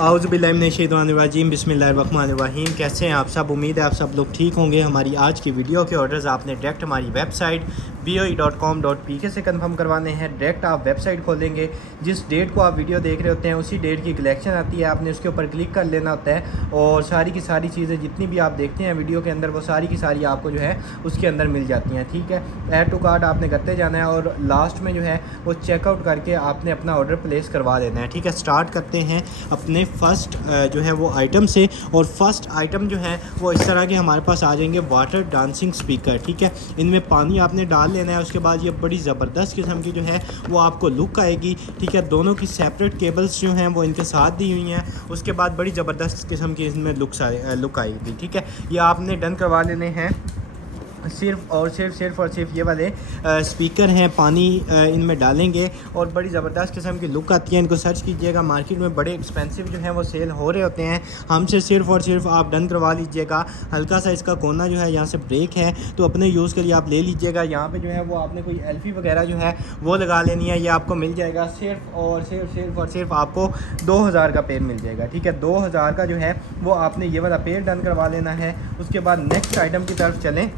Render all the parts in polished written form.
आउज़ुबिल्लाहिमिनश्शैतानिर्रजीम बिस्मिल्लाहिर्रहमानिर्रहीम। कैसे हैं आप सब? उम्मीद है आप सब लोग ठीक होंगे। हमारी आज की वीडियो के ऑर्डर्स आपने डायरेक्ट हमारी वेबसाइट boe.com.pk से कंफर्म करवाने हैं। डायरेक्ट आप वेबसाइट खोलेंगे, जिस डेट को आप वीडियो देख रहे होते हैं उसी डेट की कलेक्शन आती है, आपने उसके ऊपर क्लिक कर लेना होता है और सारी की सारी चीज़ें जितनी भी आप देखते हैं वीडियो के अंदर वो सारी की सारी आपको जो है उसके अंदर मिल जाती हैं। ठीक है, ऐड टू कार्ट आपने करते जाना है और लास्ट में जो है वो चेकआउट करके आपने अपना ऑर्डर प्लेस करवा देना है। ठीक है, स्टार्ट करते हैं अपने फ़र्स्ट जो है वो आइटम से। और फर्स्ट आइटम जो है वो इस तरह के हमारे पास आ जाएंगे वाटर डांसिंग स्पीकर। ठीक है, इनमें पानी आपने डाल लेना है। उसके बाद ये बड़ी ज़बरदस्त किस्म की जो है वो आपको लुक आएगी। ठीक है, दोनों की सेपरेट केबल्स जो हैं वो इनके साथ दी हुई हैं। उसके बाद बड़ी ज़बरदस्त किस्म की इसमें लुक आएगी। ठीक है, ये आपने डन करवा लेने हैं। सिर्फ़ और सिर्फ ये वाले स्पीकर हैं, पानी इनमें डालेंगे और बड़ी ज़बरदस्त किस्म की लुक आती है। इनको सर्च कीजिएगा, मार्केट में बड़े एक्सपेंसिव जो है वो सेल हो रहे होते हैं। हमसे सिर्फ़ और सिर्फ आप डन करवा लीजिएगा। हल्का सा इसका कोना जो है यहाँ से ब्रेक है तो अपने यूज़ के लिए आप ले लीजिएगा। यहाँ पे जो है वो आपने कोई एल्फी वगैरह जो है वो लगा लेनी है। ये आपको मिल जाएगा सिर्फ आपको 2000 का पेड़ मिल जाएगा। ठीक है, 2000 का जो है वो आपने ये वाला पेड़ डन करवा लेना है। उसके बाद नेक्स्ट आइटम की तरफ चलें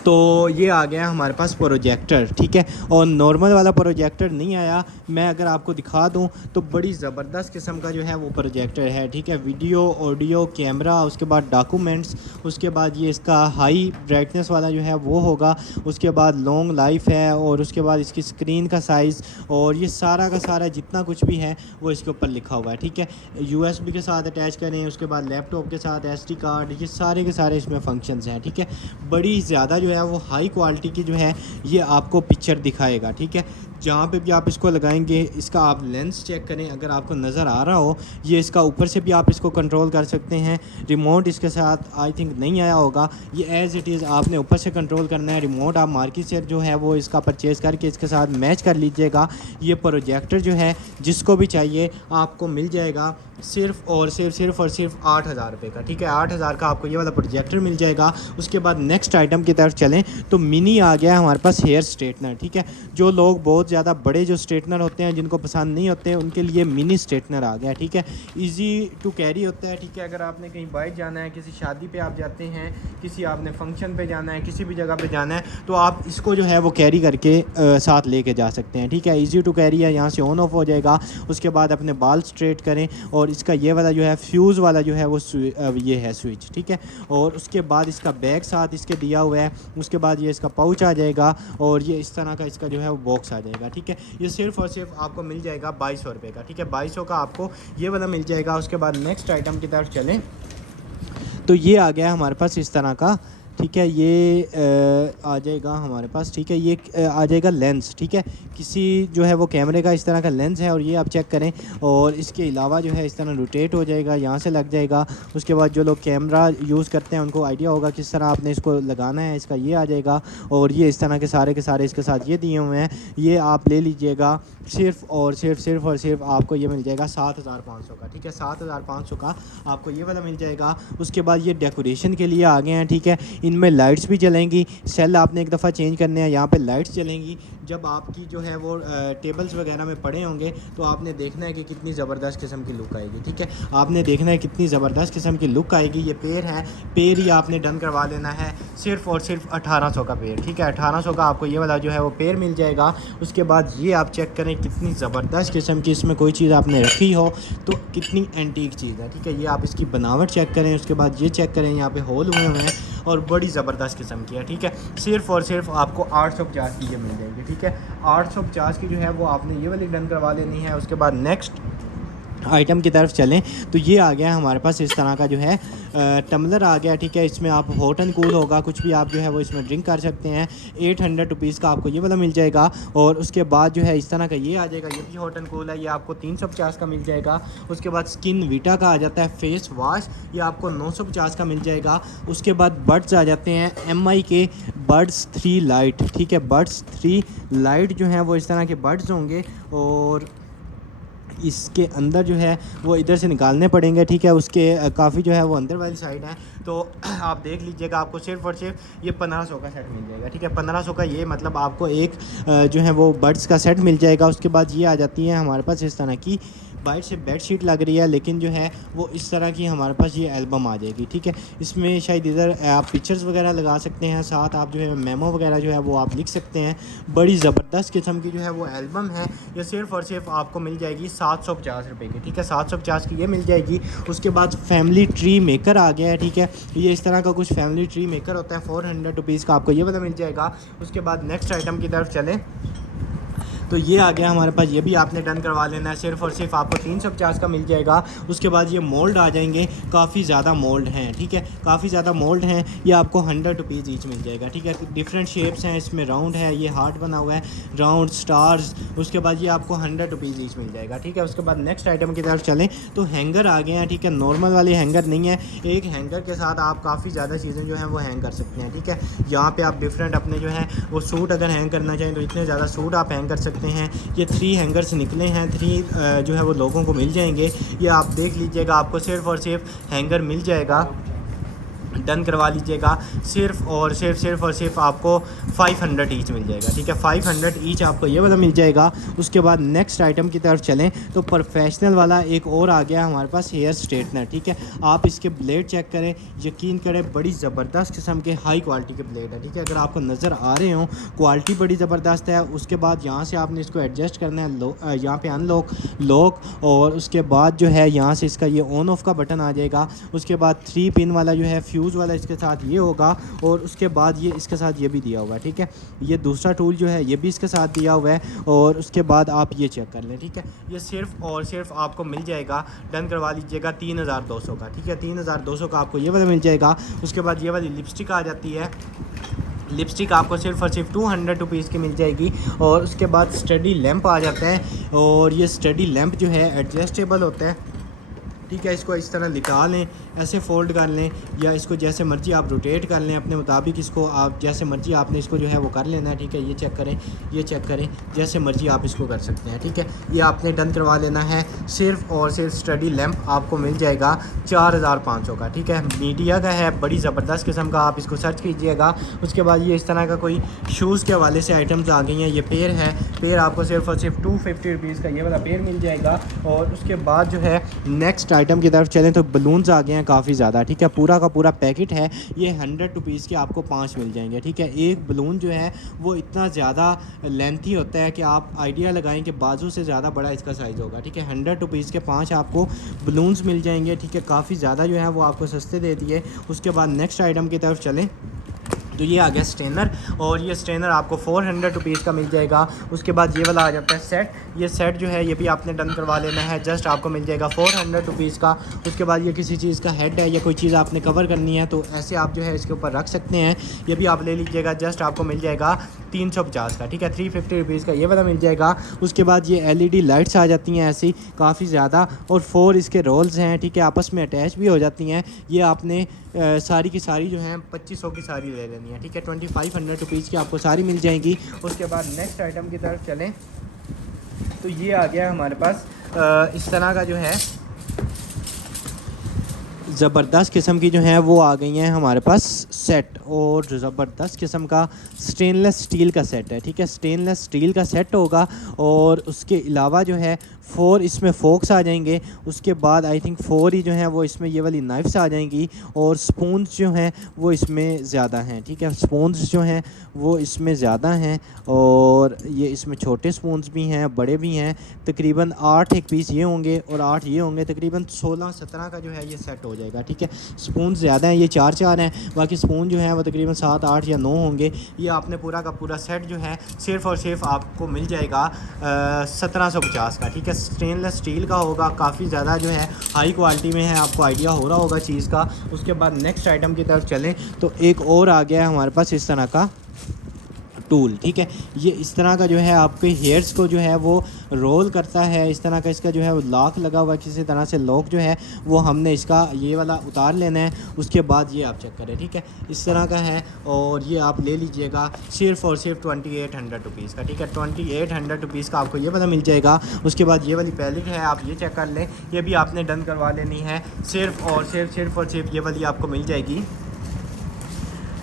तो ये आ गया हमारे पास प्रोजेक्टर। ठीक है, और नॉर्मल वाला प्रोजेक्टर नहीं आया। मैं अगर आपको दिखा दूं तो बड़ी ज़बरदस्त किस्म का जो है वो प्रोजेक्टर है। ठीक है, वीडियो ऑडियो कैमरा, उसके बाद डॉक्यूमेंट्स, उसके बाद ये इसका हाई ब्राइटनेस वाला जो है वो होगा। उसके बाद लॉन्ग लाइफ है और उसके बाद इसकी स्क्रीन का साइज़ और ये सारा का सारा जितना कुछ भी है वो इसके ऊपर लिखा हुआ है। ठीक है, USB के साथ अटैच करें, उसके बाद लैपटॉप के साथ SD कार्ड, ये सारे के सारे इसमें फंक्शंस हैं। ठीक है, बड़ी ज़्यादा जो है वो हाई क्वालिटी की जो है ये आपको पिक्चर दिखाएगा। ठीक है, जहाँ पे भी आप इसको लगाएंगे इसका आप लेंस चेक करें, अगर आपको नज़र आ रहा हो ये इसका ऊपर से भी आप इसको कंट्रोल कर सकते हैं। रिमोट इसके साथ आई थिंक नहीं आया होगा, ये एज़ इट इज़ आपने ऊपर से कंट्रोल करना है। रिमोट आप मार्केट से जो है वो इसका परचेज़ करके इसके साथ मैच कर लीजिएगा। ये प्रोजेक्टर जो है जिसको भी चाहिए आपको मिल जाएगा सिर्फ़ और सिर्फ 8000 रुपये का। ठीक है, 8000 का आपको ये वाला प्रोजेक्टर मिल जाएगा। उसके बाद नेक्स्ट आइटम की तरफ चलें तो मिनी आ गया हमारे पास हेयर स्ट्रेटनर। ठीक है, जो लोग बहुत ज़्यादा बड़े जो स्ट्रेटनर होते हैं जिनको पसंद नहीं होते उनके लिए मिनी स्ट्रेटनर आ गया। ठीक है, इजी टू कैरी होता है। ठीक है, अगर आपने कहीं बाहर जाना है, किसी शादी पे आप जाते हैं, किसी आपने फंक्शन पे जाना है, किसी भी जगह पे जाना है तो आप इसको जो है वो कैरी करके साथ लेके जा सकते हैं। ठीक है, इजी टू कैरी है, यहाँ से ऑन ऑफ हो जाएगा। उसके बाद अपने बाल स्ट्रेट करें और इसका ये वाला जो है फ्यूज़ वाला जो है वो ये है स्विच। ठीक है, और उसके बाद इसका बैग साथ इसके दिया हुआ है। उसके बाद ये इसका पाउच आ जाएगा और ये इस तरह का इसका जो है वो बॉक्स आ जाएगा। ठीक है, ये सिर्फ़ और सिर्फ आपको मिल जाएगा 2200 रुपये का। ठीक है, 2200 का आपको ये वाला मिल जाएगा। उसके बाद नेक्स्ट आइटम की तरफ चलें तो ये आ गया हमारे पास इस तरह का। ठीक है, ये आ जाएगा हमारे पास। ठीक है, ये आ जाएगा लेंस। ठीक है, किसी जो है वो कैमरे का इस तरह का लेंस है और ये आप चेक करें और इसके अलावा जो है इस तरह रोटेट हो जाएगा, यहाँ से लग जाएगा। उसके बाद जो लोग कैमरा यूज़ करते हैं उनको आइडिया होगा किस तरह आपने इसको लगाना है। इसका ये आ जाएगा और ये इस तरह के सारे इसके साथ ये दिए हुए हैं। ये आप ले लीजिएगा सिर्फ़ और सिर्फ आपको ये मिल जाएगा 7500 का। ठीक है, 7500 का आपको ये वाला मिल जाएगा। उसके बाद ये डेकोरेशन के लिए आ गए हैं। ठीक है, इनमें लाइट्स भी जलेंगी। सेल आपने एक दफ़ा चेंज करने हैं, यहाँ पे लाइट्स जलेंगी। जब आपकी जो है वो टेबल्स वगैरह में पड़े होंगे तो आपने देखना है कि कितनी ज़बरदस्त किस्म की लुक आएगी। ठीक है, आपने देखना है कितनी ज़बरदस्त किस्म की लुक आएगी। ये पेड़ है, पेड़ ही आपने डन करवा लेना है सिर्फ़ और सिर्फ 1800 का पेड़। ठीक है, 1800 का आपको ये वाला जो है वो पेड़ मिल जाएगा। उसके बाद ये आप चेक करें कितनी ज़बरदस्त किस्म की इसमें कोई चीज़ आपने रखी हो तो कितनी एंटीक चीज़ है। ठीक है, ये आप इसकी बनावट चेक करें। उसके बाद ये चेक करें, यहाँ पे होल हुए हैं और बड़ी ज़बरदस्त किस्म की है। ठीक है, सिर्फ़ और सिर्फ आपको 850 की ये मिल जाएगी। ठीक है, 850 की जो है वो आपने ये वाली डन करवा लेनी है। उसके बाद नेक्स्ट आइटम की तरफ चलें तो ये आ गया हमारे पास इस तरह का जो है टम्बलर आ गया। ठीक है, इसमें आप हॉट एंड कूल होगा, कुछ भी आप जो है वो इसमें ड्रिंक कर सकते हैं। 800 रुपीज़ का आपको ये वाला मिल जाएगा। और उसके बाद जो है इस तरह का ये आ जाएगा, ये भी हॉट एंड कूल है, ये आपको 350 का मिल जाएगा। उसके बाद स्किन वीटा का आ जाता है फेस वॉश, ये आपको 950 का मिल जाएगा। उसके बाद बड्स आ जाते हैं MI के बड्स 3 लाइट। ठीक है, बड्स 3 लाइट जो हैं वो इस तरह के बड्स होंगे और इसके अंदर जो है वो इधर से निकालने पड़ेंगे। ठीक है, उसके काफ़ी जो है वो अंदर वाली साइड है तो आप देख लीजिएगा। आपको सिर्फ और सिर्फ ये 1500 का सेट मिल जाएगा। ठीक है, 1500 का ये मतलब आपको एक जो है वो बड्स का सेट मिल जाएगा। उसके बाद ये आ जाती है हमारे पास इस तरह की बाहर से बेड शीट लग रही है, लेकिन जो है वो इस तरह की हमारे पास ये एल्बम आ जाएगी। ठीक है, इसमें शायद इधर आप पिक्चर्स वगैरह लगा सकते हैं, साथ आप जो है मेमो वगैरह जो है वो आप लिख सकते हैं। बड़ी ज़बरदस्त किस्म की जो है वो एल्बम है। ये सिर्फ़ और सिर्फ आपको मिल जाएगी 750 की। ठीक है, 750 की ये मिल जाएगी। उसके बाद फैमिली ट्री मेकर आ गया है। ठीक है, ये इस तरह का कुछ फैमिली ट्री मेकर होता है, 400 रुपीज़ का आपको ये वाला मिल जाएगा। उसके बाद नेक्स्ट आइटम की तरफ चलें तो ये आ गया हमारे पास, ये भी आपने डन करवा लेना है। सिर्फ़ और सिर्फ आपको 350 का मिल जाएगा। उसके बाद ये मोल्ड आ जाएंगे, काफ़ी ज़्यादा मोल्ड हैं। ठीक है, काफ़ी ज़्यादा मोल्ड हैं। ये आपको 100 रुपीज़ ईच मिल जाएगा। ठीक है, डिफरेंट शेप्स हैं इसमें, राउंड है, ये हार्ट बना हुआ है, राउंड स्टार्स। उसके बाद ये आपको 100 रुपीज़ ईच मिल जाएगा। ठीक है, उसके बाद नेक्स्ट आइटम की तरफ चलें तो हैंगर आ गए हैं। ठीक है, नॉर्मल वाले हैंगर नहीं है, एक हैंगर के साथ आप काफ़ी ज़्यादा चीज़ें जो हैं वो हैंग कर सकते हैं। ठीक है, यहाँ पे आप डिफरेंट अपने जो है वो सूट अगर हैंग करना चाहें तो इतने ज़्यादा सूट आप हैंग कर सकते हैं। ये 3 हैंगर्स निकले हैं, 3 जो है वो लोगों को मिल जाएंगे। ये आप देख लीजिएगा, आपको सिर्फ़ और सिर्फ हैंगर मिल जाएगा, डन करवा लीजिएगा। सिर्फ़ और सिर्फ आपको 500 ईच मिल जाएगा। ठीक है, 500 ईच आपको ये वाला मिल जाएगा। उसके बाद नेक्स्ट आइटम की तरफ चलें तो प्रोफेशनल वाला एक और आ गया हमारे पास, हेयर स्ट्रेटनर। ठीक है, आप इसके ब्लेड चेक करें, यकीन करें बड़ी ज़बरदस्त किस्म के हाई क्वालिटी के ब्लेड है। ठीक है, अगर आपको नज़र आ रहे हों, क्वालिटी बड़ी ज़बरदस्त है। उसके बाद यहाँ से आपने इसको एडजस्ट करना है, यहाँ पे अनलॉक लॉक, और उसके बाद जो है यहाँ से इसका ये ऑन ऑफ का बटन आ जाएगा। उसके बाद 3 पिन वाला जो है फ्यूज़ वाला इसके साथ ये होगा, और उसके बाद ये इसके साथ ये भी दिया हुआ है। ठीक है, ये दूसरा टूल जो है ये भी इसके साथ दिया हुआ है, और उसके बाद आप ये चेक कर लें। ठीक है, ये सिर्फ़ और सिर्फ आपको मिल जाएगा, डन करवा लीजिएगा, 3200 का। ठीक है, 3200 का आपको ये वाला मिल जाएगा। उसके बाद ये वाली लिपस्टिक आ जाती है, लिपस्टिक आपको सिर्फ़ और सिर्फ 200 रुपीज़ की मिल जाएगी। और उसके बाद स्टडी लैंप आ जाता है, और ये स्टडी लैंप जो है एडजस्टेबल होता है। ठीक है, इसको इस तरह लिटा लें, ऐसे फ़ोल्ड कर लें, या इसको जैसे मर्ज़ी आप रोटेट कर लें अपने मुताबिक। इसको आप जैसे मर्ज़ी आपने इसको जो है वो कर लेना है। ठीक है, ये चेक करें, ये चेक करें, जैसे मर्ज़ी आप इसको कर सकते हैं। ठीक है, ये आपने डन करवा लेना है। सिर्फ़ और सिर्फ स्टडी लैंप आपको मिल जाएगा 4500 का। ठीक है, मीडिया का है, बड़ी ज़बरदस्त किस्म का, आप इसको सर्च कीजिएगा। उसके बाद ये इस तरह का कोई शूज़ के हवाले से आइटम्स आ गई हैं। ये पेयर है, पेयर आपको सिर्फ़ और सिर्फ 250 रुपीज़ का ये वाला पेयर मिल जाएगा। और उसके बाद जो है नेक्स्ट आइटम की तरफ चलें तो बलून्स आ गए हैं काफ़ी ज़्यादा। ठीक है, पूरा का पूरा पैकेट है, ये 100 रुपीज़ के आपको 5 मिल जाएंगे। ठीक है, एक बलून जो है वो इतना ज़्यादा लेंथी होता है कि आप आइडिया लगाएं कि बाजू से ज़्यादा बड़ा इसका साइज़ होगा। ठीक है, 100 रुपीज़ के 5 आपको बलून्स मिल जाएंगे। ठीक है, काफ़ी ज़्यादा जो है वो आपको सस्ते दे दिए। उसके बाद नेक्स्ट आइटम की तरफ चलें तो ये आ गया स्ट्रेनर, और ये स्ट्रेनर आपको 400 रुपीज़ का मिल जाएगा। उसके बाद ये वाला आ जाता है सेट, ये सेट जो है ये भी आपने डन करवा लेना है, जस्ट आपको मिल जाएगा 400 रुपीज़ का। उसके बाद ये किसी चीज़ का हेड है या कोई चीज़ आपने कवर करनी है तो ऐसे आप जो है इसके ऊपर रख सकते हैं, ये भी आप ले लीजिएगा, जस्ट आपको मिल जाएगा 350 का। ठीक है, 350 रुपीज़ का ये वाला मिल जाएगा। उसके बाद ये LED लाइट्स आ जाती हैं ऐसी काफ़ी ज़्यादा, और 4 इसके रोल्स हैं। ठीक है, आपस में अटैच भी हो जाती हैं। ये आपने सारी की सारी जो हैं 2500 की सारी ले लेनी है। ठीक है, 2500 रुपीज़ की आपको सारी मिल जाएंगी। उसके बाद नेक्स्ट आइटम की तरफ चलें तो ये आ गया हमारे पास इस तरह का जो है ज़बरदस्त किस्म की जो है वो आ गई हैं हमारे पास सेट, और ज़बरदस्त किस्म का स्टेनलेस स्टील का सेट है। ठीक है, स्टेनलेस स्टील का सेट होगा, और उसके अलावा जो है 4 इसमें फोक्स आ जाएंगे। उसके बाद आई थिंक 4 ही जो हैं वो इसमें ये वाली नाइफ्स आ जाएंगी, और स्पून्स जो हैं वो इसमें ज़्यादा हैं। ठीक है, स्पून्स जो हैं वो इसमें ज़्यादा हैं, और ये इसमें छोटे स्पून्स भी हैं, बड़े भी हैं। तकरीबन 8 एक पीस ये होंगे और 8 ये होंगे, तकरीबन 16-17 का जो है ये सेट हो जाएगा। ठीक है, स्पून ज़्यादा हैं, ये 4 हैं, बाकी स्पून जो है वो तकरीबन 7, 8 या 9 होंगे। ये आपने पूरा का पूरा सेट जो है सिर्फ़ और सिर्फ आपको मिल जाएगा 1750 का। ठीक है, स्टेनलेस स्टील का होगा, काफ़ी ज़्यादा जो है हाई क्वालिटी में है, आपको आइडिया हो रहा होगा चीज़ का। उसके बाद नेक्स्ट आइटम की तरफ चलें तो एक और आ गया है हमारे पास इस तरह का टूल। ठीक है, ये इस तरह का जो है आपके हेयर्स को जो है वो रोल करता है, इस तरह का इसका जो है वो लॉक लगा हुआ है, किसी तरह से लॉक जो है वो हमने इसका ये वाला उतार लेना है। उसके बाद ये आप चेक करें। ठीक है, इस तरह का है, और ये आप ले लीजिएगा सिर्फ़ और सिर्फ 2800 रुपीज़ का। ठीक है, 2800 रुपीज़ का आपको ये वाला मिल जाएगा। उसके बाद ये वाली पैलेट है, आप ये चेक कर लें, ये भी आपने डन करवा लेनी है। सिर्फ़ और सिर्फ ये वाली आपको मिल जाएगी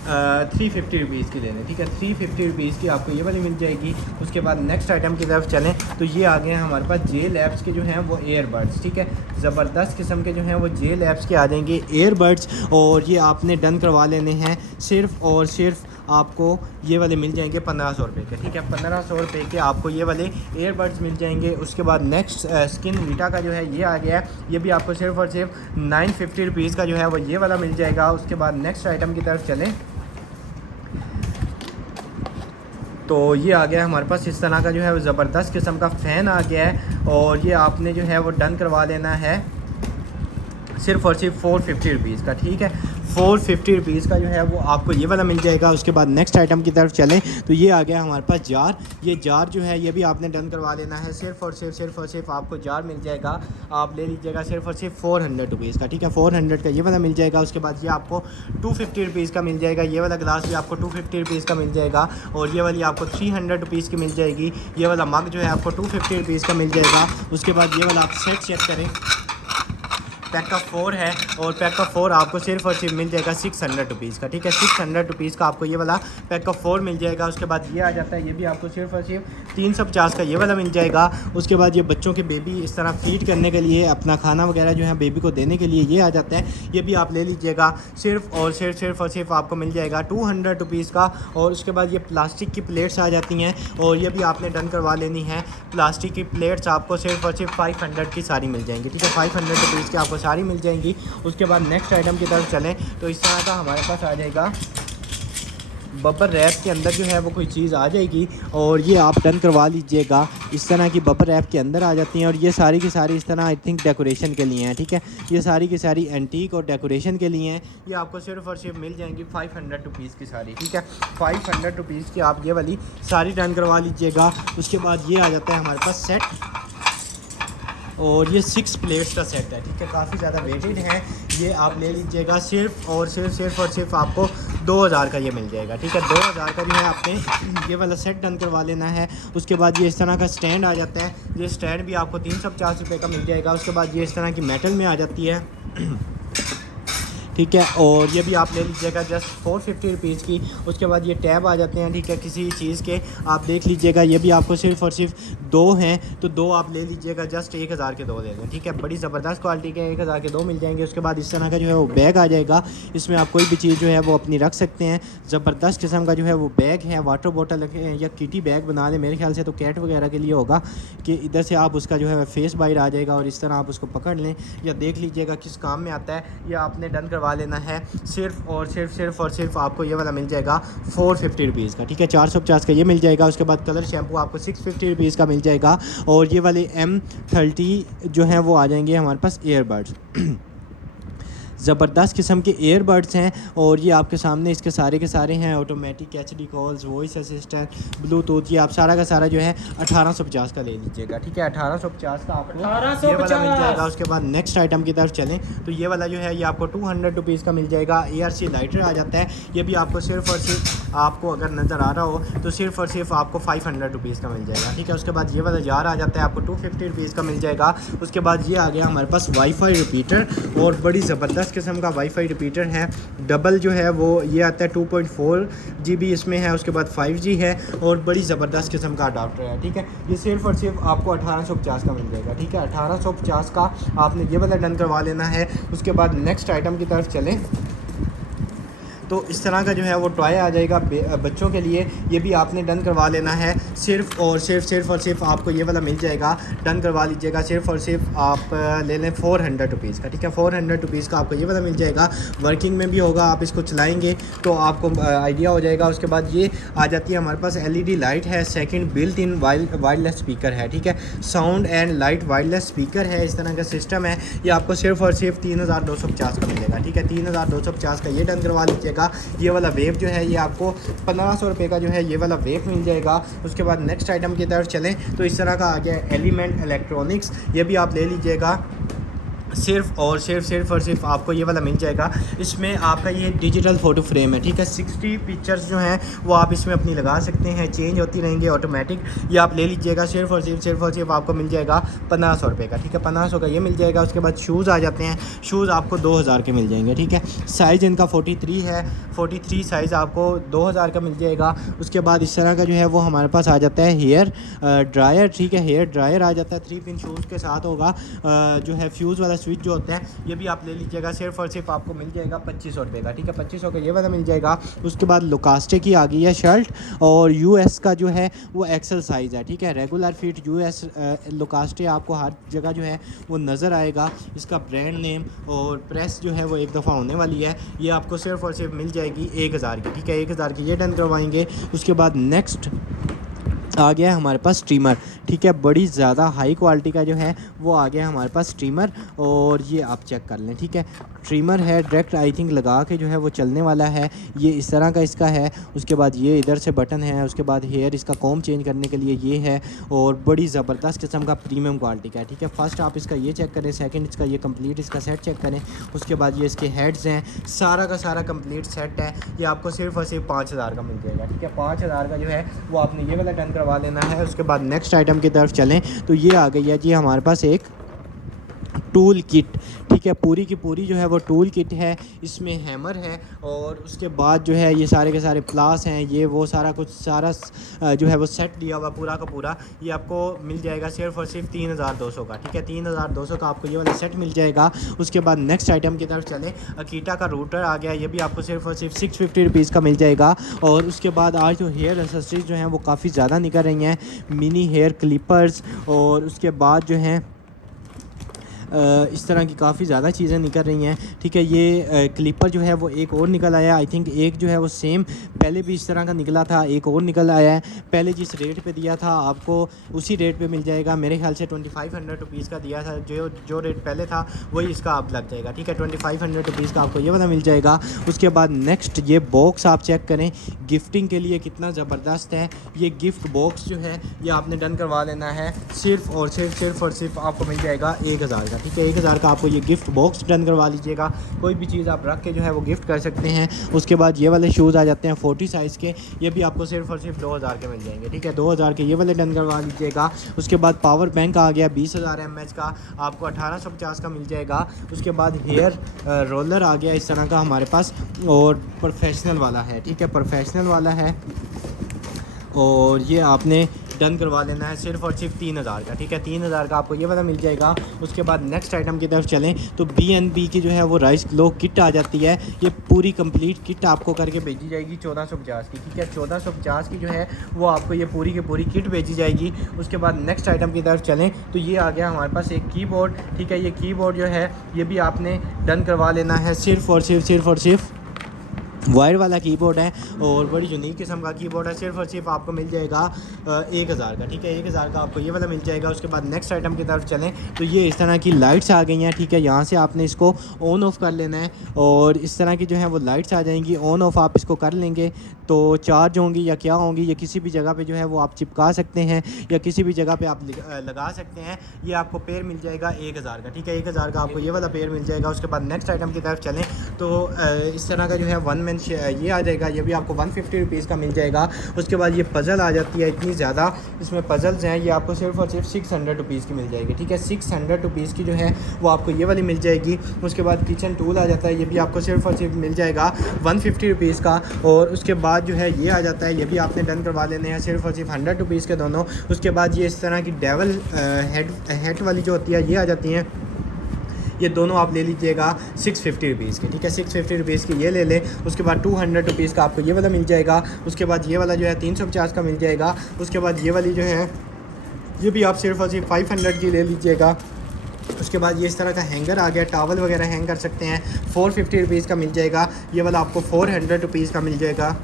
₹350 की ले लें, ठीक है। ₹350 की आपको ये वाली मिल जाएगी। उसके बाद नेक्स्ट आइटम की तरफ चलें तो ये आ गए हैं हमारे पास जे लैब्स के जो हैं वो ईयरबड्स, ठीक है। ज़बरदस्त किस्म के जो हैं वो जे लैब्स के आ जाएंगे ईयरबड्स, और ये आपने डन करवा लेने हैं। सिर्फ़ और सिर्फ आपको ये वाले मिल जाएंगे 1500 रुपये के, ठीक है। 1500 रुपये के आपको ये वाले ईयरबड्स मिल जाएंगे। उसके बाद नेक्स्ट स्किन वीटा का जो है ये आ गया है, ये भी आपको सिर्फ़ और सिर्फ ₹950 का जो है वो ये वाला मिल जाएगा। उसके बाद नेक्स्ट आइटम की तरफ चलें तो ये आ गया हमारे पास इस तरह का जो है वो ज़बरदस्त किस्म का फ़ैन आ गया है, और ये आपने जो है वो डन करवा लेना है सिर्फ़ और सिर्फ ₹450 का, ठीक है। ₹450 का जो है वो आपको ये वाला मिल जाएगा। उसके बाद नेक्स्ट आइटम की तरफ चलें तो ये आ गया हमारे पास जार। ये जार जो है ये भी आपने डन करवा लेना है। सिर्फ़ और सिर्फ आपको जार मिल जाएगा, आप ले लीजिएगा सिर्फ़ और सिर्फ ₹400 का, ठीक है। 400 का ये वाला मिल जाएगा। उसके बाद ये आपको ₹250 का मिल जाएगा। ये वाला गिलास भी आपको ₹250 का मिल जाएगा, और ये वाली आपको ₹300 की मिल जाएगी। ये वाला मग जो है आपको ₹250 का मिल जाएगा। उसके बाद ये वाला आप सेट चेक करें, पैक का 4 है, और पैक का 4 आपको सिर्फ और सिर्फ मिल जाएगा ₹600 का, ठीक है। ₹600 का आपको ये वाला पैक का 4 मिल जाएगा। उसके बाद ये आ जाता है, ये भी आपको सिर्फ और सिर्फ 350 का ये वाला मिल जाएगा। उसके बाद ये बच्चों के बेबी इस तरह फीड करने के लिए, अपना खाना वगैरह जो है बेबी को देने के लिए ये आ जाता है। ये भी आप ले लीजिएगा, सिर्फ और सिर्फ आपको मिल जाएगा ₹200 का। और उसके बाद ये प्लास्टिक की प्लेट्स आ जाती हैं, और ये भी आपने डन करवा लेनी है। प्लास्टिक की प्लेट्स आपको सिर्फ और सिर्फ 500 की सारी मिल जाएंगी, ठीक है। ₹500 की आपको सारी मिल जाएंगी। उसके बाद नेक्स्ट आइटम की तरफ चलें तो इस तरह का हमारे पास आ जाएगा बब्बर रैप के अंदर जो है वो कोई चीज़ आ जाएगी, और ये आप डन करवा लीजिएगा। इस तरह की बब्बर रैप के अंदर आ जाती हैं, और ये सारी की सारी इस तरह आई थिंक डेकोरेशन के लिए हैं, ठीक है। ये सारी की सारी एंटीक और डेकोरेशन के लिए हैं। ये आपको सिर्फ और सिर्फ मिल जाएंगी ₹500 की सारी, ठीक है। ₹500 की आप ये वाली सारी डन करवा लीजिएगा। उसके बाद ये आ जाता है हमारे पास सेट, और ये 6 प्लेट्स का सेट है, ठीक है। काफ़ी ज़्यादा वेटेड है, ये आप ले लीजिएगा। सिर्फ और सिर्फ आपको 2000 का ये मिल जाएगा, ठीक है। 2000 का जो है आपने ये वाला सेट डन करवा लेना है। उसके बाद ये इस तरह का स्टैंड आ जाता है, ये स्टैंड भी आपको ₹350 का मिल जाएगा। उसके बाद ये इस तरह की मेटल में आ जाती है, ठीक है। और ये भी आप ले लीजिएगा जस्ट ₹450 की। उसके बाद ये टैब आ जाते हैं, ठीक है, किसी चीज़ के आप देख लीजिएगा। ये भी आपको सिर्फ और सिर्फ 2 हैं, तो 2 आप ले लीजिएगा, जस्ट 1000 के 2 ले लें, ठीक है। बड़ी ज़बरदस्त क्वालिटी के 1000 के 2 मिल जाएंगे। उसके बाद इस तरह का जो है वो बैग आ जाएगा, इसमें आप कोई भी चीज़ जो है वो अपनी रख सकते हैं। ज़बरदस्त किस्म का जो है वो बैग है, वाटर बॉटल या किटी बैग बना लें, मेरे ख्याल से तो कैट वगैरह के लिए होगा, कि इधर से आप उसका जो है फेस बाहर आ जाएगा, और इस तरह आप उसको पकड़ लें, या देख लीजिएगा किस काम में आता है। यह आपने डन करवा लेना है। सिर्फ और सिर्फ आपको ये वाला मिल जाएगा ₹450 का, ठीक है। 450 का ये मिल जाएगा। उसके बाद कलर शैम्पू आपको ₹650 का मिल जाएगा, और ये वाले M30 जो हैं वो आ जाएंगे हमारे पास ईयरबड्स। ज़बरदस्त किस्म के ईयरबड्स हैं, और ये आपके सामने इसके सारे के सारे हैं। Automatic HD calls, voice assistant, Bluetooth, ये आप सारा का सारा जो है 1850 का ले लीजिएगा, ठीक है। 1850 का आपको ये वाला मिल जाएगा। उसके बाद नेक्स्ट आइटम की तरफ चलें तो ये वाला जो है ये आपको ₹200 का मिल जाएगा। ARC लाइटर आ जाता है, ये भी आपको सिर्फ और सिर्फ आपको अगर नज़र आ रहा हो तो सिर्फ और सिर्फ आपको ₹500 का मिल जाएगा, ठीक है। उसके बाद ये वाला जार आ जाता है, आपको ₹250 का मिल जाएगा। उसके बाद ये आ गया हमारे पास वाईफाई रिपीटर, और बड़ी ज़बरदस्त किस्म का वाईफाई रिपीटर है। डबल जो है वो ये आता है 2.4 GB इसमें है। उसके बाद 5G है, और बड़ी ज़बरदस्त किस्म का अडाप्टर है, ठीक है। ये सिर्फ और सिर्फ आपको 1850 का मिल जाएगा, ठीक है। 1850 का आपने ये वाला डन करवा लेना है। उसके बाद नेक्स्ट आइटम की तरफ चलें तो इस तरह का जो है वो टॉय आ जाएगा बच्चों के लिए, ये भी आपने डन करवा लेना है। सिर्फ और सिर्फ आपको ये वाला मिल जाएगा, डन करवा लीजिएगा। सिर्फ और सिर्फ आप ले लें ₹400 का, ठीक है। ₹400 का आपको ये वाला मिल जाएगा। वर्किंग में भी होगा, आप इसको चलाएंगे तो आपको आइडिया हो जाएगा। उसके बाद ये आ जाती है हमारे पास LED लाइट है, second built in wireless speaker है, ठीक है। Sound and light wireless speaker है, इस तरह का सिस्टम है। ये आपको सिर्फ और सिर्फ 3250 का मिलेगा, ठीक है। 3250 का ये डन करवा लीजिएगा। ये वाला वेव जो है ये आपको ₹1500 का जो है ये वाला वेव मिल जाएगा। उसके बाद नेक्स्ट आइटम की तरफ चलें तो इस तरह का आ गया एलिमेंट इलेक्ट्रॉनिक्स, ये भी आप ले लीजिएगा। सिर्फ और सिर्फ आपको ये वाला मिल जाएगा। इसमें आपका ये डिजिटल फ़ोटो फ्रेम है, ठीक है। 60 पिक्चर्स जो हैं वो आप इसमें अपनी लगा सकते हैं, चेंज होती रहेंगी ऑटोमेटिक। ये आप ले लीजिएगा, सिर्फ और सिर्फ आपको मिल जाएगा 1500 रुपये का, ठीक है। 1500 का ये मिल जाएगा। उसके बाद शूज़ आ जाते हैं, शूज़ आपको 2000 के मिल जाएंगे, ठीक है। साइज़ इनका 43 है, 43 साइज़ आपको 2000 का मिल जाएगा। उसके बाद इस तरह का जो है वो हमारे पास आ जाता है हेयर ड्रायर, ठीक है। हेयर ड्रायर आ जाता है, 3 पिन शूज़ के साथ होगा। जो है फ्यूज़ वाला स्विच जो होता है ये भी आप ले लीजिएगा, सिर्फ और सिर्फ आपको मिल जाएगा 2500 रुपये का, ठीक है। 2500 का ये वाला मिल जाएगा। उसके बाद लोकास्टे की आ गई है शर्ट, और यूएस का जो है वो एक्सल साइज़ है, ठीक है। रेगुलर फिट यूएस लोकास्टे आपको हर जगह जो है वो नज़र आएगा। इसका ब्रांड नेम और प्रेस जो है वो एक दफ़ा होने वाली है। ये आपको सिर्फ और सिर्फ मिल जाएगी 1000 की, ठीक है। 1000 की ये डन करवाएंगे। उसके बाद नेक्स्ट आ गया है हमारे पास स्ट्रीमर, ठीक है। बड़ी ज़्यादा हाई क्वालिटी का जो है वो आ गया है हमारे पास स्ट्रीमर, और ये आप चेक कर लें, ठीक है। स्ट्रीमर है डायरेक्ट, आई थिंक लगा के जो है वो चलने वाला है। ये इस तरह का इसका है। उसके बाद ये इधर से बटन है। उसके बाद हेयर इसका कॉम चेंज करने के लिए ये है, और बड़ी ज़बरदस्त किस्म का प्रीमियम क्वालिटी का है, ठीक है। फर्स्ट आप इसका ये चेक करें, सेकंड इसका ये कंप्लीट इसका सेट चेक करें। उसके बाद ये इसके हेड्स हैं, सारा का सारा कंप्लीट सेट है। ये आपको सिर्फ और सिर्फ 5000 का मिल जाएगा, ठीक है। 5000 का जो है वो आपने ये वाला डन करवा लेना है। उसके बाद नेक्स्ट आइटम की तरफ चलें तो ये आ गई है जी हमारे पास एक टूल किट, ठीक है। पूरी की पूरी जो है वो टूल किट है। इसमें हैमर है, और उसके बाद जो है ये सारे के सारे प्लास हैं, ये वो सारा कुछ सारा जो है वो सेट दिया हुआ पूरा का पूरा। ये आपको मिल जाएगा सिर्फ और सिर्फ 3200 का, ठीक है। 3200 का आपको ये वाला सेट मिल जाएगा। उसके बाद नेक्स्ट आइटम की तरफ चलें। अकीटा का रूटर आ गया, ये भी आपको सिर्फ और सिर्फ 650 रुपीज़ का मिल जाएगा। और उसके बाद आज जो हेयर एक्सेसरीज जो हैं वो काफ़ी ज़्यादा निकल रही हैं, मिनी हेयर क्लिपर्स, और उसके बाद जो हैं इस तरह की काफ़ी ज़्यादा चीज़ें निकल रही हैं, ठीक है। ये क्लिपर जो है वो एक और निकल आया, आई थिंक एक जो है वो सेम पहले भी इस तरह का निकला था, एक और निकल आया है। पहले जिस रेट पे दिया था आपको उसी रेट पे मिल जाएगा। मेरे ख्याल से 2500 रुपीज़ का दिया था, जो रेट पहले था वही इसका आप लग जाएगा, ठीक है। 2500 रुपीज़ का आपको ये वाला मिल जाएगा। उसके बाद नेक्स्ट ये बॉक्स आप चेक करें, गिफ्टिंग के लिए कितना ज़बरदस्त है। ये गिफ्ट बॉक्स जो है ये आपने डन करवा लेना है, सिर्फ और सिर्फ आपको मिल जाएगा 1000 का, ठीक है। 1000 का आपको ये गिफ्ट बॉक्स डन करवा लीजिएगा। कोई भी चीज़ आप रख के जो है वो गिफ्ट कर सकते हैं। उसके बाद ये वाले शूज़ आ जाते हैं 40 साइज़ के, ये भी आपको सिर्फ और सिर्फ 2000 के मिल जाएंगे, ठीक है। 2000 के ये वाले डन करवा लीजिएगा। उसके बाद पावर बैंक आ गया 20000 mAh का, आपको 1850 का मिल जाएगा। उसके बाद हेयर रोलर आ गया इस तरह का हमारे पास, और प्रोफेशनल वाला है, ठीक है। प्रोफेशनल वाला है, और ये आपने डन करवा लेना है सिर्फ और सिर्फ 3000 का, ठीक है। 3000 का आपको ये वाला मिल जाएगा। उसके बाद नेक्स्ट आइटम की तरफ चलें तो B&B की जो है वो राइस ग्लो किट आ जाती है। ये पूरी कंप्लीट किट आपको करके भेजी जाएगी 1450 की, ठीक है। 1450 की जो है वो आपको ये पूरी की पूरी किट भेजी जाएगी। उसके बाद नेक्स्ट आइटम की तरफ चलें तो ये आ गया हमारे पास एक कीबोर्ड, ठीक है। ये कीबोर्ड जो है ये भी आपने डन करवा लेना है, सिर्फ और सिर्फ वायर वाला कीबोर्ड है, और बड़ी यूनिक किस्म का कीबोर्ड है। सिर्फ और सिर्फ आपको मिल जाएगा 1000 का, ठीक है। 1000 का आपको ये वाला मिल जाएगा। उसके बाद नेक्स्ट आइटम की तरफ चलें तो ये इस तरह की लाइट्स आ गई हैं, ठीक है। यहाँ से आपने इसको ऑन ऑफ़ कर लेना है, और इस तरह की जो है वो लाइट्स आ जाएंगी। ऑन ऑफ़ आप इसको कर लेंगे तो चार्ज होंगी या क्या होंगी, या किसी भी जगह पे जो है वो आप चिपका सकते हैं, या किसी भी जगह पे आप लगा सकते हैं। ये आपको पेयर मिल जाएगा 1000 का, ठीक है। 1000 का आपको ये वाला पेयर मिल जाएगा। उसके बाद नेक्स्ट आइटम की तरफ चलें तो इस तरह का जो है वन मैन ये आ जाएगा, ये भी आपको 150 रुपीज़ का मिल जाएगा। उसके बाद ये पज़ल आ जाती है इतनी ज़्यादा, इसमें पज़ल्स हैं, ये आपको सिर्फ और सिर्फ 600 रुपीज़ की मिल जाएगी, ठीक है। 600 रुपीज़ की जो है वो आपको ये वाली मिल जाएगी। उसके बाद किचन टूल आ जाता है, ये भी आपको सिर्फ और सिर्फ मिल जाएगा 150 रुपीज़ का। और उसके बाद जो है ये आ जाता है, ये भी आपने डन करवा लेने हैं सिर्फ और सिर्फ 100 रुपीज़ के दोनों। उसके बाद ये इस तरह की डेवल हेड वाली जो होती है ये आ जाती हैं, ये दोनों आप ले लीजिएगा 650 रुपीज़ की, ठीक है। 650 रुपीज़ की ये ले लें। उसके बाद 200 रुपीज़ का आपको ये वाला मिल जाएगा। उसके बाद ये वाला जो है 350 का मिल जाएगा। उसके बाद ये वाली जो है ये भी आप सिर्फ और सिर्फ 500 की ले लीजिएगा। उसके बाद ये इस तरह का हैंगर आ गया, टावल वगैरह हैंग कर सकते हैं, 450 रुपीज़ का मिल जाएगा। ये वाला आपको 400 रुपीज़ का मिल जाएगा।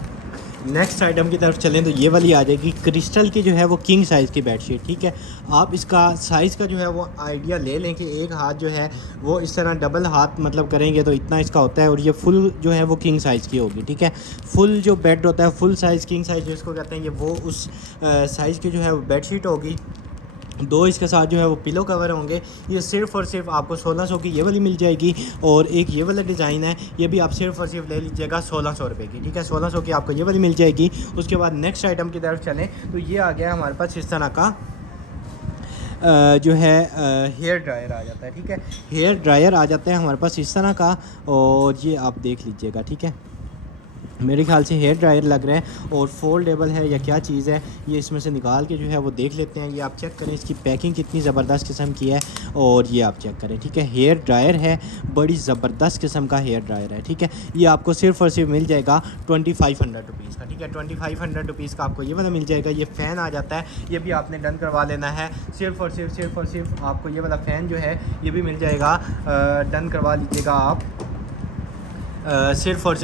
नेक्स्ट आइटम की तरफ चलें तो ये वाली आ जाएगी क्रिस्टल की जो है वो किंग साइज़ की बेडशीट, ठीक है। आप इसका साइज़ का जो है वो आइडिया ले लें कि एक हाथ जो है वो इस तरह डबल हाथ मतलब करेंगे तो इतना इसका होता है, और ये फुल जो है वो किंग साइज़ की होगी, ठीक है। फुल जो बेड होता है, फुल साइज़ किंग साइज़ जिसको कहते हैं, ये वो उस साइज़ की जो है वो बेडशीट होगी। दो इसके साथ जो है वो पिलो कवर होंगे। ये सिर्फ़ और सिर्फ आपको 1600 की ये वाली मिल जाएगी। और एक ये वाला डिज़ाइन है, ये भी आप सिर्फ़ और सिर्फ ले लीजिएगा 1600 रुपये की, ठीक है। 1600 की आपको ये वाली मिल जाएगी। उसके बाद नेक्स्ट आइटम की तरफ चलें तो ये आ गया हमारे पास इस तरह का जो है हेयर ड्रायर आ जाता है, ठीक है। हेयर ड्रायर आ जाता है हमारे पास इस तरह का, और ये आप देख लीजिएगा, ठीक है। मेरे ख्याल से हेयर ड्रायर लग रहा है और फोल्डेबल है या क्या चीज़ है, ये इसमें से निकाल के जो है वो देख लेते हैं। ये आप चेक करें, इसकी पैकिंग कितनी ज़बरदस्त किस्म की है, और ये आप चेक करें, ठीक है। हेयर ड्रायर है, बड़ी ज़बरदस्त किस्म का हेयर ड्रायर है, ठीक है। ये आपको सिर्फ़ और सिर्फ मिल जाएगा 2500 रुपीज़ का, ठीक है। 2500 रुपीज़ का आपको ये वाला मिल जाएगा। ये फ़ैन आ जाता है, ये भी आपने डन करवा लेना है। सिर्फ़ और सिर्फ आपको ये वाला फ़ैन जो है ये भी मिल जाएगा, डन करवा लीजिएगा आप। सिर्फ़ और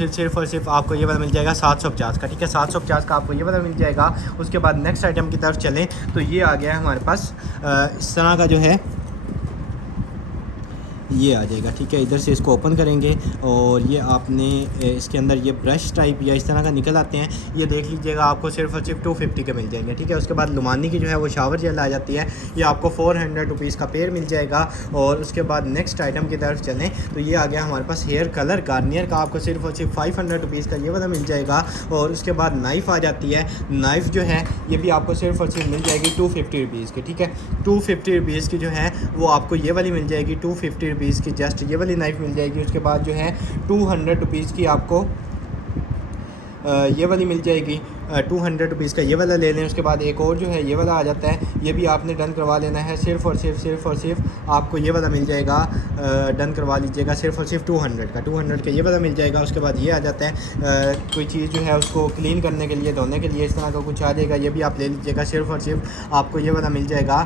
सिर्फ आपको ये वाला मिल जाएगा 750 का, ठीक है। 750 का आपको ये वाला मिल जाएगा। उसके बाद नेक्स्ट आइटम की तरफ चलें तो ये आ गया है हमारे पास इस तरह का जो है ये आ जाएगा, ठीक है। इधर से इसको ओपन करेंगे और ये आपने इसके अंदर ये ब्रश टाइप या इस तरह का निकल आते हैं, ये देख लीजिएगा। आपको सिर्फ और सिर्फ 250 के मिल जाएंगे, ठीक है। उसके बाद लुमानी की जो है वो शावर जेल आ जाती है, ये आपको 400 रुपीज़ का पेयर मिल जाएगा। और उसके बाद नेक्स्ट आइटम की तरफ चलें तो ये आ गया हमारे पास हेयर कलर गार्नियर का, आपको सिर्फ और सिर्फ 500 रुपीज़ का ये वाला मिल जाएगा। और उसके बाद नाइफ़ आ जाती है, नाइफ़ जो है ये भी आपको सिर्फ और सिर्फ मिल जाएगी 250 रुपीज़ की, ठीक है। 250 रुपीज़ की जो है वो आपको ये वाली मिल जाएगी 250 रुपीज़ की, जस्ट ये वाली नाइफ़ मिल जाएगी। उसके बाद जो है 200 रुपीज़ की आपको ये वाली मिल जाएगी। 200 रुपीज़ का ये वाला ले लें। उसके बाद एक और जो है ये वाला आ जाता है, ये भी आपने डन करवा लेना है। सिर्फ़ और सिर्फ आपको ये वाला मिल जाएगा, डन करवा लीजिएगा। सिर्फ़ और सिर्फ 200 का ये वाला मिल जाएगा। उसके बाद ये आ जाता है कोई चीज़ जो है उसको क्लीन करने के लिए, धोने के लिए, इस तरह का कुछ आ जाएगा, ये भी आप ले लीजिएगा। सिर्फ़ और सिर्फ आपको ये वाला मिल जाएगा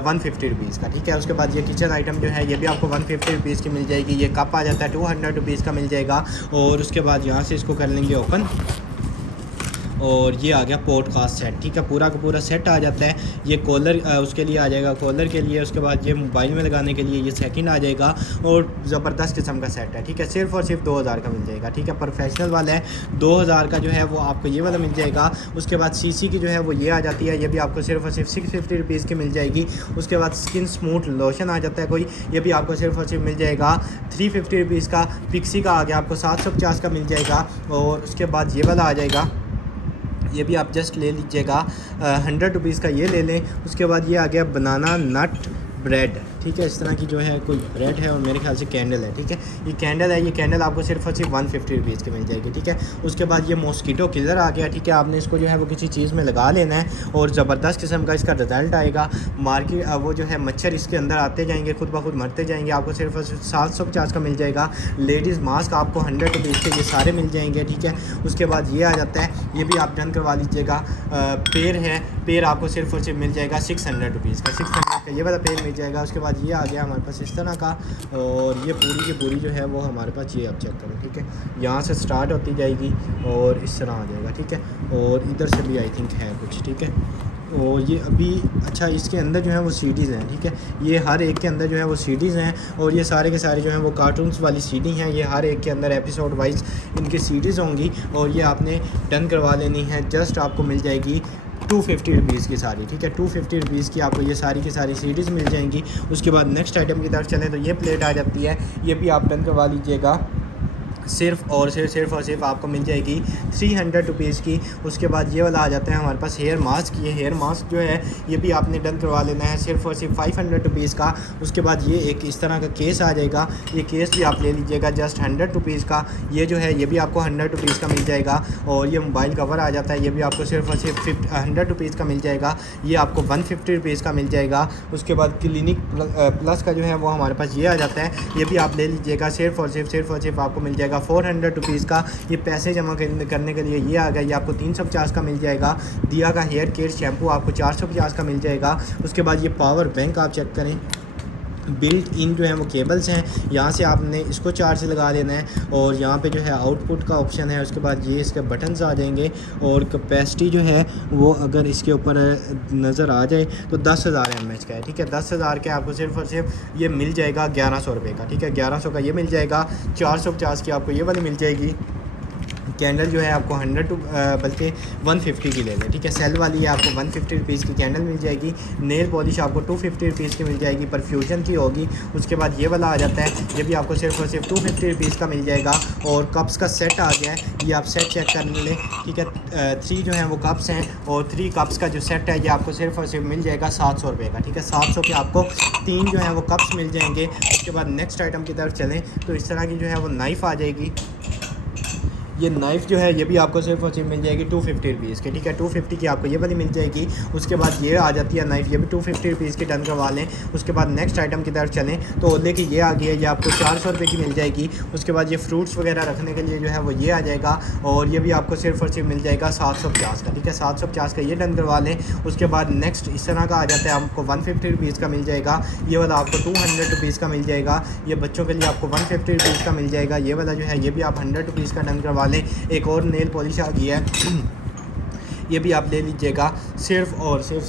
150 रुपीज़ का, ठीक है। उसके बाद ये किचन आइटम जो है ये भी आपको 150 रुपीज़ की मिल जाएगी। ये कप आ जाता है 200 रुपीज़ का मिल जाएगा। और उसके बाद यहाँ से इसको कर लेंगे ओपन, और ये आ गया पॉडकास्ट सेट, ठीक है। पूरा का पूरा सेट आ जाता है। ये कॉलर उसके लिए आ जाएगा, कॉलर के लिए। उसके बाद ये मोबाइल में लगाने के लिए ये सेकंड आ जाएगा, और ज़बरदस्त किस्म का सेट है, ठीक है। सिर्फ़ और सिर्फ 2000 का मिल जाएगा, ठीक है। प्रोफेशनल वाला है, 2000 का जो है वो आपको ये वाला मिल जाएगा। उसके बाद सीसी की जो है वो ये आ जाती है, ये भी आपको सिर्फ और सिर्फ 650 रुपीज़ की मिल जाएगी। उसके बाद स्किन स्मूथ लोशन आ जाता है कोई, ये भी आपको सिर्फ और सिर्फ मिल जाएगा 350 रुपीज़ का। पिक्सी का आ गया आपको 750 का मिल जाएगा। और उसके बाद ये वाला आ जाएगा, ये भी आप जस्ट ले लीजिएगा 100 रुपीज़ का, ये ले लें। उसके बाद ये आ गया बनाना नट ब्रेड, ठीक है। इस तरह की जो है कोई ब्रेड है, और मेरे ख्याल से कैंडल है, ठीक है। ये कैंडल है, ये कैंडल आपको सिर्फ और सिर्फ 150 रुपीज़ की मिल जाएगी, ठीक है। उसके बाद ये मॉस्किटो किलर आ गया, ठीक है। आपने इसको जो है वो किसी चीज़ में लगा लेना है, और ज़बरदस्त किस्म का इसका रिज़ल्ट आएगा। मार्केट वो जो है मच्छर इसके अंदर आते जाएंगे, खुद ब खुद मरते जाएंगे। आपको सिर्फ और सिर्फ 750 का मिल जाएगा। लेडीज़ मास्क आपको 100 रुपीज़ के ये सारे मिल जाएंगे, ठीक है। उसके बाद ये आ जाता है, ये भी आप डन करवा लीजिएगा। पेड़ है, पेड़ आपको सिर्फ और सिर्फ मिल जाएगा 600 रुपीज़ का, 600 का ये वाला पेड़ मिल जाएगा। उसके बाद ये आ गया हमारे पास इस तरह का, और ये पूरी की पूरी जो है वो हमारे पास, ये आप चेक करें, ठीक है। यहाँ से स्टार्ट होती जाएगी और इस तरह आ जाएगा, ठीक है। और इधर से भी आई थिंक है कुछ, ठीक है। और ये अभी अच्छा, इसके अंदर जो है वो सीडीज़ हैं, ठीक है। ये हर एक के अंदर जो है वो सीडीज़ हैं, और ये सारे के सारे जो हैं वो कार्टून्स वाली सीडी हैं। ये हर एक के अंदर एपिसोड वाइज इनकी सीडीज़ होंगी, और ये आपने डन करवा लेनी है। जस्ट आपको मिल जाएगी 250 रुपीज़ की सारी, ठीक है। 250 रुपीज़ की आपको ये सारी की सारी सीडीज़ मिल जाएंगी। उसके बाद नेक्स्ट आइटम की तरफ चलें तो ये प्लेट आ जाती है, ये भी आप डन करवा लीजिएगा। सिर्फ़ और सिर्फ आपको मिल जाएगी 300 रुपीज़ की। उसके बाद ये वाला आ जाता है हमारे पास हेयर मास्क। ये हेयर मास्क जो है ये भी आपने डन करवा लेना है, सिर्फ़ और सिर्फ 500 रुपीज़ का। उसके बाद ये एक इस तरह का केस आ जाएगा, ये केस भी आप ले लीजिएगा जस्ट 100 रुपीज़ का। ये जो है ये भी आपको 100 रुपीज़ का मिल जाएगा। और ये मोबाइल कवर आ जाता है, ये भी आपको सिर्फ और सिर्फ 100 रुपीज़ का मिल जाएगा। ये आपको 150 रुपीज़ का मिल जाएगा। उसके बाद क्लिनिक प्लस का जो है वो हमारे पास ये आ जाता है, ये भी आप ले लीजिएगा। सिर्फ़ और सिर्फ आपको मिल जाएगा 400 रुपीज़ का। ये पैसे जमा करने के लिए ये आ गया, ये आपको 350 का मिल जाएगा। दिया का हेयर केयर शैम्पू आपको 450 का मिल जाएगा। उसके बाद ये पावर बैंक आप चेक करें, बिल्ट इन जो है वो केबल्स हैं, यहाँ से आपने इसको चार्ज लगा देना है, और यहाँ पे जो है आउटपुट का ऑप्शन है। उसके बाद ये इसके बटन्स आ जाएंगे, और कैपेसिटी जो है वो अगर इसके ऊपर नज़र आ जाए तो 10,000 mAh का है, ठीक है। 10,000 के आपको सिर्फ और सिर्फ ये मिल जाएगा 1100 रुपये का, ठीक है। 1100 का ये मिल जाएगा। 450 की आपको ये वाली मिल जाएगी। कैंडल जो है आपको 100 टू बल्कि 150 की ले लें, ठीक है। सेल वाली है, आपको 150 रुपीज़ की कैंडल मिल जाएगी। नेल पॉलिश आपको 250 रुपीज़ की मिल जाएगी, परफ्यूजन की होगी। उसके बाद ये वाला आ जाता है, ये भी आपको सिर्फ और सिर्फ 250 रुपीज़ का मिल जाएगा। और कप्स का सेट आ गया है, ये आप सेट चेक कर लें, ठीक है। 3 जो हैं वो कप्स हैं और 3 कप्स का जो सेट है ये आपको सिर्फ और सिर्फ मिल जाएगा 700 रुपये का, ठीक है। 700 के आपको 3 जो हैं वो कप्स मिल जाएंगे। उसके बाद नेक्स्ट आइटम की तरफ चलें तो इस तरह की जो है वो नाइफ़ आ जाएगी। ये नाइफ़ जो है ये भी आपको सिर्फ और सिर्फ मिल जाएगी 250 रुपीज़ की, ठीक है। 250 की आपको ये वाली मिल जाएगी। उसके बाद ये आ जाती है नाइफ़, ये भी 250 रुपीज़ की डन करवा लें। उसके बाद नेक्स्ट आइटम की तरफ चलें तो ओले की ये आ गई है, ये आपको 400 रुपये की मिल जाएगी। उसके बाद ये फ्रूट्स वगैरह रखने के लिए जो है वो ये आ जाएगा और ये भी आपको सिर्फ और सिर्फ मिल जाएगा 750 का, ठीक है। 750 का ये डन करवा लें। उसके बाद नेक्स्ट इस तरह का आ जाता है, आपको 150 रुपीज़ का मिल जाएगा। ये वाला आपको 200 रुपीज़ का मिल जाएगा। ये बच्चों के लिए आपको 150 रुपीज़ का मिल जाएगा। ये वाला जो है ये भी आप 100 रुपीज़ का डन करवा लें। एक और नेल पॉलिश आ गई है, ये भी आप ले लीजिएगा सिर्फ और सिर्फ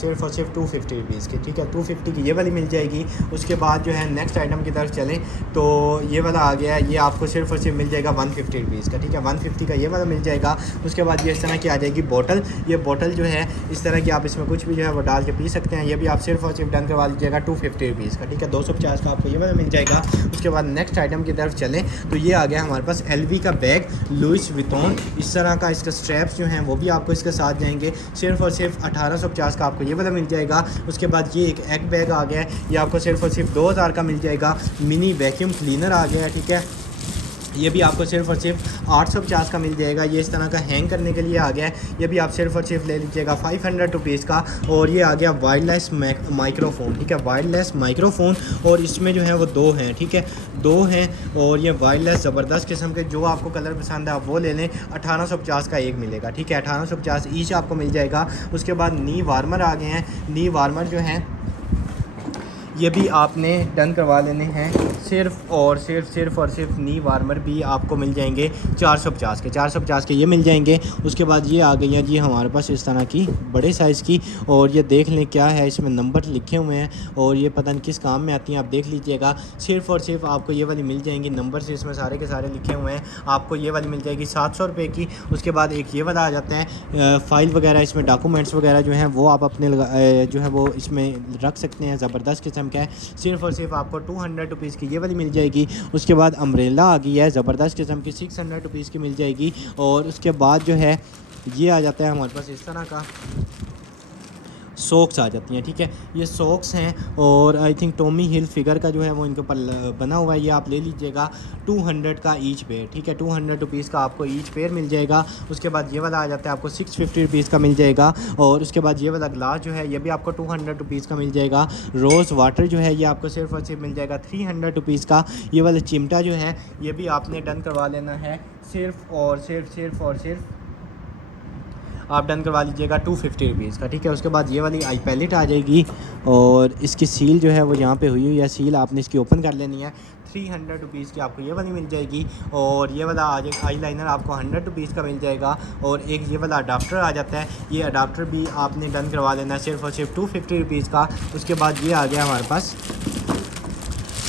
250 रुपीज़ की, ठीक है। 250 की ये वाली मिल जाएगी। उसके बाद जो है नेक्स्ट आइटम की तरफ चलें तो ये वाला आ गया है, ये आपको सिर्फ और सिर्फ मिल जाएगा 150 रुपीज़ का, ठीक है। 150 का ये वाला मिल जाएगा। उसके बाद ये इस तरह की आ जाएगी बोतल। ये बोतल जो है इस तरह की, आप इसमें कुछ भी जो है वो डाल के पी सकते हैं। ये भी आप सिर्फ और सिर्फ डन करवा लीजिएगा 250 रुपीज़ का, ठीक है। 250 का आपको ये वाला मिल जाएगा। उसके बाद नेक्स्ट आइटम की तरफ चलें तो ये आ गया हमारे पास LV का बैग, लुइस विटॉन। इस तरह का इसका स्ट्रैप्स जो हैं वो भी आपको इसके साथ जाएंगे। सिर्फ और सिर्फ 1850 का आपको ये वाला मिल जाएगा। उसके बाद ये एक एग बैग आ गया है, ये आपको सिर्फ और सिर्फ 2000 का मिल जाएगा। मिनी वैक्यूम क्लीनर आ गया है, ठीक है। ये भी आपको सिर्फ और सिर्फ 850 का मिल जाएगा। ये इस तरह का हैंग करने के लिए आ गया है, ये भी आप सिर्फ और सिर्फ ले लीजिएगा 500 रुपीज़ का। और ये आ गया वायरलेस माइक्रोफ़ोन, ठीक है। वायरलेस माइक्रोफ़ोन और इसमें जो है वो 2 हैं, ठीक है, 2 हैं। और ये वायरलेस ज़बरदस्त किस्म के, जो आपको कलर पसंद है आप वो ले लें। 1850 का एक मिलेगा, ठीक है। 1850 ईच आपको मिल जाएगा। उसके बाद नी वार्मर आ गए हैं। नी वार्मर जो हैं ये भी आपने डन करवा लेने हैं। सिर्फ और सिर्फ नी वार्मर भी आपको मिल जाएंगे 450 के, 450 के ये मिल जाएंगे। उसके बाद ये आ गई है जी हमारे पास इस तरह की बड़े साइज़ की, और ये देख लें क्या है, इसमें नंबर लिखे हुए हैं और ये पता नहीं किस काम में आती हैं, आप देख लीजिएगा। सिर्फ और सिर्फ आपको ये वाली मिल जाएंगी, नंबर से इसमें सारे के सारे लिखे हुए हैं। आपको ये वाली मिल जाएगी 700 रुपये की। उसके बाद एक ये वाला आ जाता है, फ़ाइल वगैरह, इसमें डॉक्यूमेंट्स वगैरह जो हैं वो आप अपने जो है वो इसमें रख सकते हैं। ज़बरदस्त किस्म का है। सिर्फ और सिर्फ आपको 200 रुपीज़ की ये वाली मिल जाएगी। उसके बाद अम्ब्रेला आ गई है ज़बरदस्त किस्म की, 600 रुपीज़ की मिल जाएगी। और उसके बाद जो है ये आ जाता है हमारे पास इस तरह का, सॉक्स आ जाती हैं, ठीक है। ये सॉक्स हैं और I think Tommy hill figure का जो है वो इनके ऊपर बना हुआ है। ये आप ले लीजिएगा 200 का ईच पेयर, ठीक है। 200 रुपीज़ का आपको ईच पेयर मिल जाएगा। उसके बाद ये वाला आ जाता है आपको 650 रुपीज़ का मिल जाएगा। और उसके बाद ये वाला ग्लास जो है ये भी आपको 200 रुपीज़ का मिल जाएगा। रोज़ वाटर जो है ये आपको सिर्फ और सिर्फ मिल जाएगा 300 रुपीज़ का। ये वाला चिमटा जो है ये भी आपने डन करवा लेना है, सिर्फ और सिर्फ आप डन करवा लीजिएगा 250 रुपीज़ का, ठीक है। उसके बाद ये वाली आई पैलेट आ जाएगी और इसकी सील जो है वो यहाँ पे हुई है, सील आपने इसकी ओपन कर लेनी है। 300 रुपीज़ की आपको ये वाली मिल जाएगी। और ये वाला आ जाएगा आई लाइनर, आपको 100 रुपीज़ का मिल जाएगा। और एक ये वाला अडाप्टर आ जाता है, ये अडाप्टर भी आपने डन करवा लेना है सिर्फ और सिर्फ 250 रुपीज़ का। उसके बाद ये आ गया हमारे पास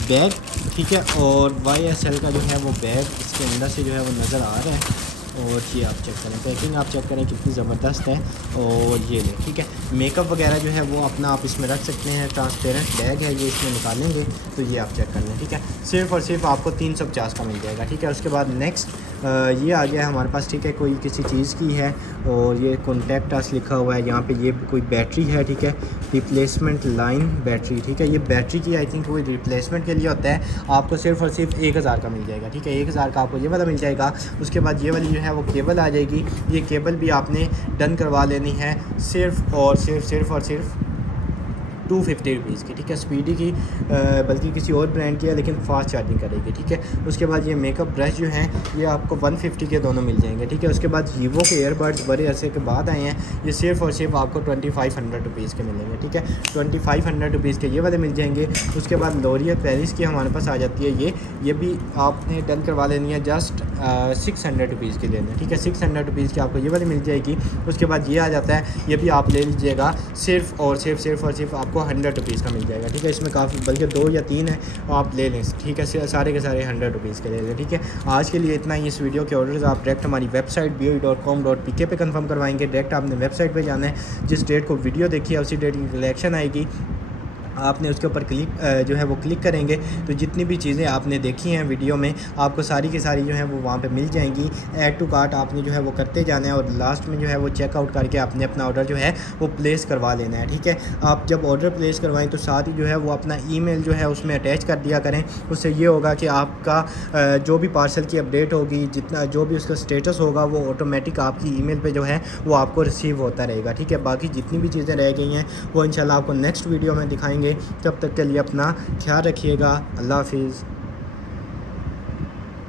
बैग, ठीक है। और YSL का जो है वो बैग इसके अंदर से जो है वो नज़र आ रहा है। और ये आप चेक करें, पैकिंग आप चेक करें कितनी ज़बरदस्त है। और ये ले, ठीक है। मेकअप वगैरह जो है वो अपना आप इसमें रख सकते हैं। ट्रांसपेरेंट बैग है, ये इसमें निकालेंगे तो ये आप चेक कर लें, ठीक है। सिर्फ और सिर्फ आपको 350 का मिल जाएगा, ठीक है। उसके बाद नेक्स्ट ये आ गया है हमारे पास, ठीक है। कोई किसी चीज़ की है और ये कॉन्टैक्ट अस लिखा हुआ है यहाँ पे। ये कोई बैटरी है, ठीक है, रिप्लेसमेंट लाइन बैटरी, ठीक है। ये बैटरी की आई थिंक कोई रिप्लेसमेंट के लिए होता है। आपको सिर्फ और सिर्फ 1000 का मिल जाएगा, ठीक है। 1000 का आपको ये वाला मिल जाएगा। उसके बाद ये वाली जो है वो केबल आ जाएगी। ये केबल भी आपने डन करवा लेनी है सिर्फ और सिर्फ 250 रुपीज़ की, ठीक है। स्पीडी की बल्कि किसी और ब्रांड की है लेकिन फास्ट चार्जिंग करेगी, ठीक है। उसके बाद ये मेकअप ब्रश जो हैं ये आपको 150 के दोनों मिल जाएंगे, ठीक है। उसके बाद वीवो के एयरबड्स बड़े अरसे के बाद आए हैं, ये सिर्फ और सिर्फ आपको 2500 रुपीज़ के मिलेंगे, ठीक है। 2500 रुपीज़ के ये वाले मिल जाएंगे। उसके बाद लॉरियल पेरिस की हमारे पास आ जाती है, ये भी आपने डन करवा लेनी है, जस्ट 600 रुपीज़ की लेना है, ठीक है। 600 रुपीज़ की आपको ये वाली मिल जाएगी। उसके बाद ये आ जाता है, ये भी आप ले लीजिएगा सिर्फ और सिर्फ आपको आपको 100 रुपीज़ का मिल जाएगा। ठीक है, इसमें काफ़ी बल्कि 2 या 3 है, आप ले लें। ठीक है, सारे के सारे 100 रुपीज़ के ले लें। ठीक है, आज के लिए इतना ही। इस वीडियो के ऑर्डर्स आप डायरेक्ट हमारी वेबसाइट BOE.com.pk पे कंफर्म करवाएंगे। डायरेक्ट आपने वेबसाइट पे जाना है, जिस डेट को वीडियो देखी है उसी डेट की कलेक्शन आएगी, आपने उसके ऊपर जो है वो क्लिक करेंगे तो जितनी भी चीज़ें आपने देखी हैं वीडियो में आपको सारी की सारी जो है वो वहाँ पे मिल जाएंगी। ऐड टू कार्ट आपने जो है वो करते जाना है और लास्ट में जो है वो चेकआउट करके आपने अपना ऑर्डर जो है वो प्लेस करवा लेना है। ठीक है, आप जब ऑर्डर प्लेस करवाएं तो साथ ही जो है वो अपना ईमेल जो है उसमें अटैच कर दिया करें। उससे ये होगा कि आपका जो भी पार्सल की अपडेट होगी, जितना जो भी उसका स्टेटस होगा, वो ऑटोमेटिक आपकी ईमेल पे जो है वो आपको रिसीव होता रहेगा। ठीक है, बाकी जितनी भी चीज़ें रह गई हैं वो इंशाल्लाह आपको नेक्स्ट वीडियो में दिखाएंगे। तब तक के लिए अपना ख्याल रखिएगा। अल्लाह हाफिज़।